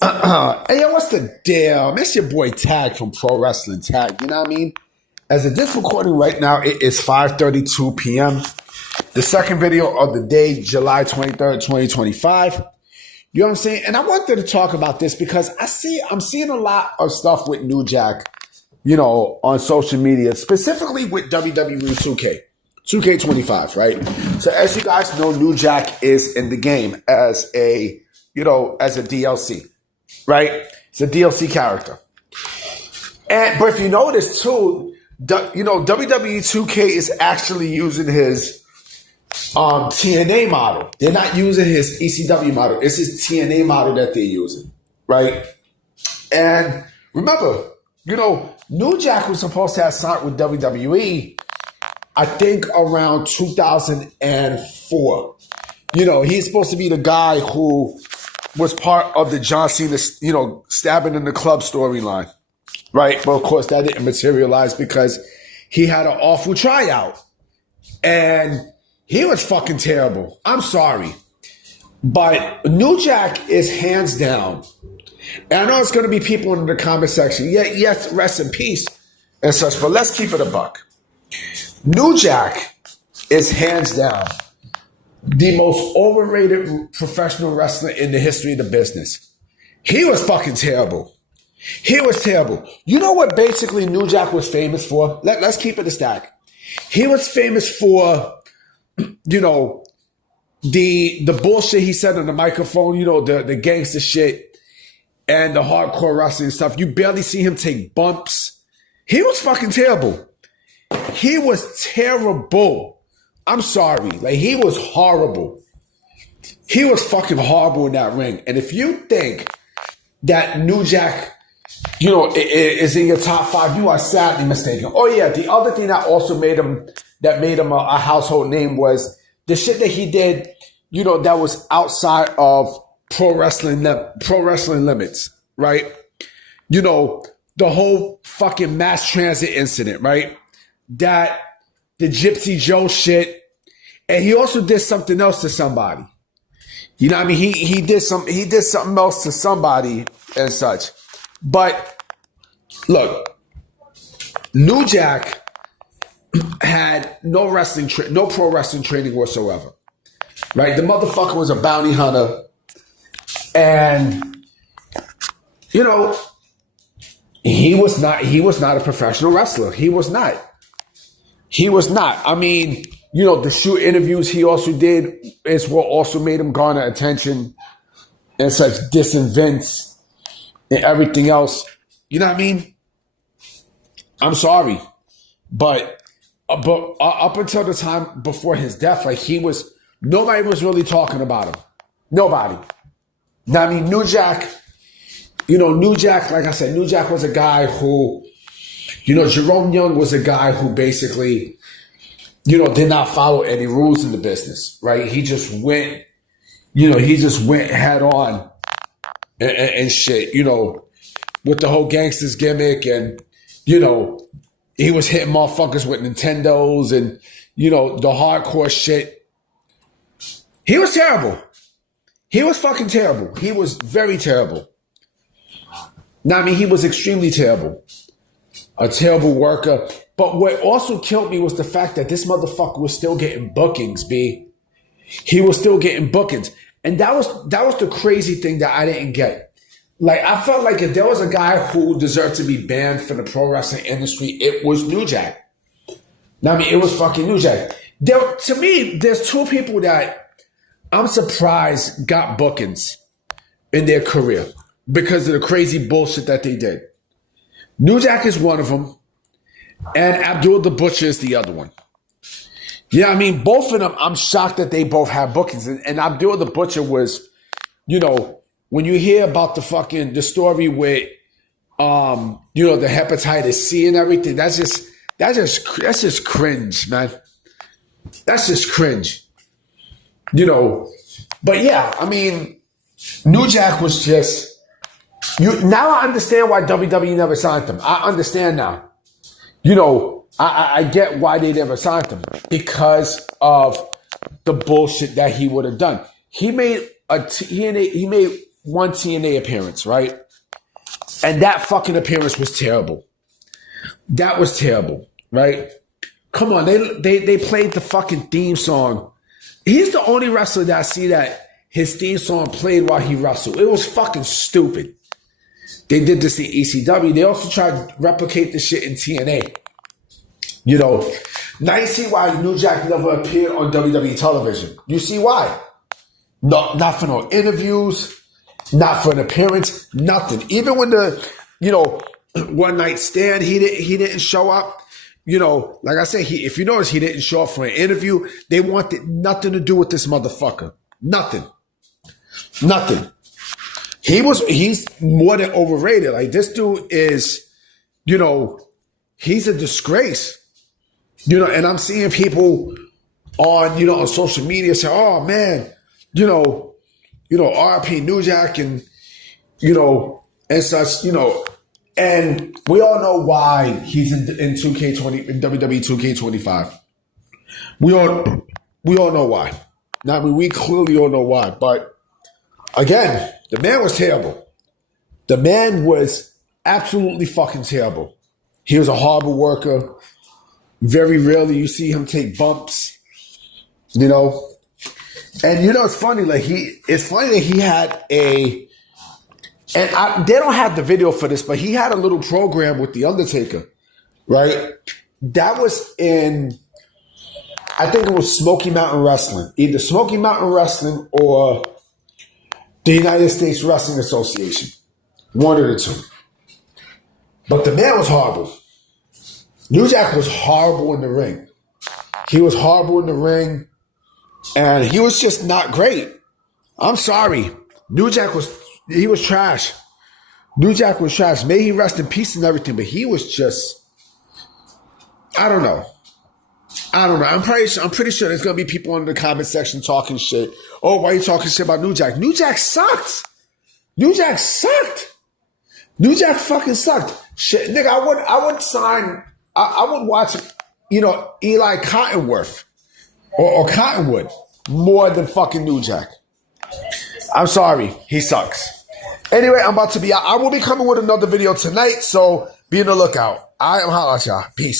Hey, yo, what's the deal? It's your boy Tag from Pro Wrestling Tag. You know what I mean? As of this recording right now, it is 5:32 p.m. The second video of the day, July 23rd, 2025. You know what I'm saying? And I wanted to talk about this because I'm seeing a lot of stuff with New Jack, on social media, specifically with WWE 2K25, right? So as you guys know, New Jack is in the game as as a DLC. Right? It's a DLC character. But if you notice too, WWE 2K is actually using his TNA model. They're not using his ECW model. It's his TNA model that they're using. Right? And remember, New Jack was supposed to have signed with WWE, I think around 2004. He's supposed to be the guy who was part of the John Cena, stabbing in the club storyline, right? But of course, that didn't materialize because he had an awful tryout. And he was fucking terrible. I'm sorry. But New Jack is hands down. And I know it's going to be people in the comment section. Yeah, yes, rest in peace and such. But let's keep it a buck. New Jack is hands down the most overrated professional wrestler in the history of the business. He was fucking terrible. He was terrible. You know what basically New Jack was famous for? Let's keep it a stack. He was famous for, the bullshit he said on the microphone, the gangster shit and the hardcore wrestling stuff. You barely see him take bumps. He was fucking terrible. He was terrible. I'm sorry. He was horrible. He was fucking horrible in that ring. And if you think that New Jack, is in your top five, you are sadly mistaken. Oh yeah, the other thing that also made him a household name was the shit that he did, that was outside of pro wrestling limits, right? The whole fucking mass transit incident, right? The Gypsy Joe shit. And he also did something else to somebody. You know what I mean? He did something else to somebody and such. But look, New Jack had no pro wrestling training whatsoever. Right? The motherfucker was a bounty hunter. And he was not a professional wrestler. He was not. I mean, the shoot interviews he also did is what also made him garner attention and such, dissing Vince and everything else. You know what I mean? I'm sorry. But up until the time before his death, nobody was really talking about him. Nobody. Now, I mean, New Jack, like I said, New Jack was a guy who, Jerome Young was a guy who basically, did not follow any rules in the business, right? He just went head on and shit, with the whole gangsters gimmick and, he was hitting motherfuckers with Nintendos and, the hardcore shit. He was terrible. He was fucking terrible. He was very terrible. Now, I mean, he was extremely terrible. A terrible worker. But what also killed me was the fact that this motherfucker was still getting bookings, B. He was still getting bookings. And that was the crazy thing that I didn't get. I felt like if there was a guy who deserved to be banned from the pro wrestling industry, it was New Jack. Now, I mean, it was fucking New Jack. To me, there's two people that I'm surprised got bookings in their career because of the crazy bullshit that they did. New Jack is one of them, and Abdul the Butcher is the other one. Yeah, I mean, both of them, I'm shocked that they both had bookings. And Abdul the Butcher was, when you hear about the story with, the hepatitis C and everything, that's just cringe, man. That's just cringe. But yeah, I mean, New Jack was just, now I understand why WWE never signed him. I understand now. I get why they never signed him because of the bullshit that he would have done. He made one TNA appearance, right? And that fucking appearance was terrible. That was terrible, right? Come on, they played the fucking theme song. He's the only wrestler that I see that his theme song played while he wrestled. It was fucking stupid. They did this in ECW. They also tried to replicate this shit in TNA. You know, now you see why New Jack never appeared on WWE television. You see why? No, not for no interviews, not for an appearance, nothing. Even when the, you know, one night stand, he didn't show up. You know, like I said, if you notice, he didn't show up for an interview. They wanted nothing to do with this motherfucker. Nothing. He's more than overrated. Like, this dude is, you know, he's a disgrace. You know, and I'm seeing people on social media say, oh man, you know, RP New Jack and, you know, and such, you know, and we all know why he's in 2K20, in WWE 2K25. We all know why. Now, I mean, we clearly all know why, but again, the man was terrible. The man was absolutely fucking terrible. He was a horrible worker. Very rarely you see him take bumps, you know. And you know, it's funny. It's funny that he had they don't have the video for this, but he had a little program with The Undertaker, right? That was in, I think it was Smoky Mountain Wrestling. Either Smoky Mountain Wrestling or the United States Wrestling Association. One of the two. But the man was horrible. New Jack was horrible in the ring. He was horrible in the ring. And he was just not great. I'm sorry. New Jack was trash. New Jack was trash. May he rest in peace and everything, but he was just, I don't know. I'm pretty sure there's gonna be people in the comment section talking shit. Oh, why are you talking shit about New Jack? New Jack sucked. New Jack fucking sucked. Shit, nigga, I would watch, you know, Eli Cottonworth or Cottonwood more than fucking New Jack. I'm sorry, he sucks. Anyway, I'm about to be out. I will be coming with another video tonight, so be on the lookout. I am holla at y'all. Peace.